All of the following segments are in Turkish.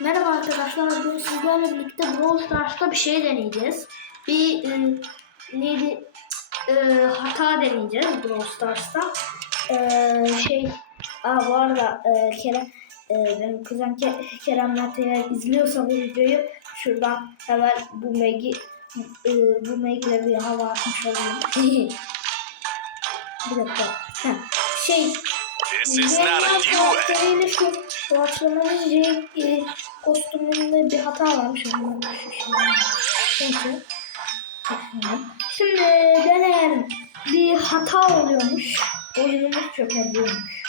Merhaba arkadaşlar. Bugün sizlerle birlikte Brawl Stars'ta bir şey deneyeceğiz. Bir e, neydi? E, hata deneyeceğiz Brawl Stars'ta. E, şey, aa bu arada e, Kerem, e, benim kuzen Ke- Kerem Mert eğer izliyorsa bu videoyu şuradan hemen bu Meg'i e, bu Meg'le bir hava atmış olayım. bir dakika. Heh, şey, This is not a duet. Bir hata varmış. Neyse. Şimdi deneyelim. Bir hata oluyormuş. Oyunumuz çökebiliyormuş.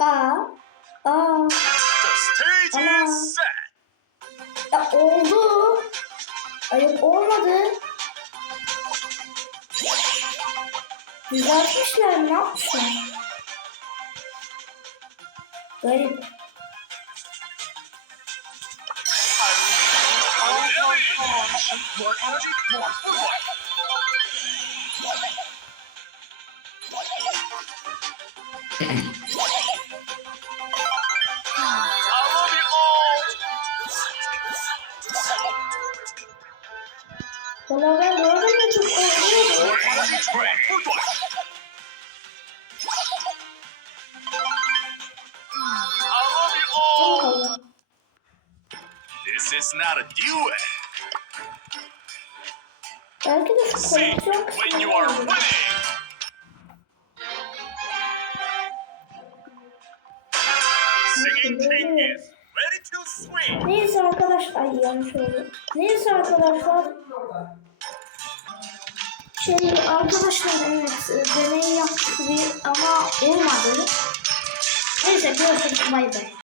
Aa. Aa. Set. Ya oldu. Ay yok olmadı. Düzeltmişler ne yapmışlar? Valla ben doğru This is not a duet. Belki de Sing when you are winning. Singing king is ready to swing. Neyse arkadaşlar. Yanlış oldu. Neyse arkadaşlar. Şey arkadaşlar evet e, deney yaptık bir ama olmadı. Neyse görüşürüz bay bay.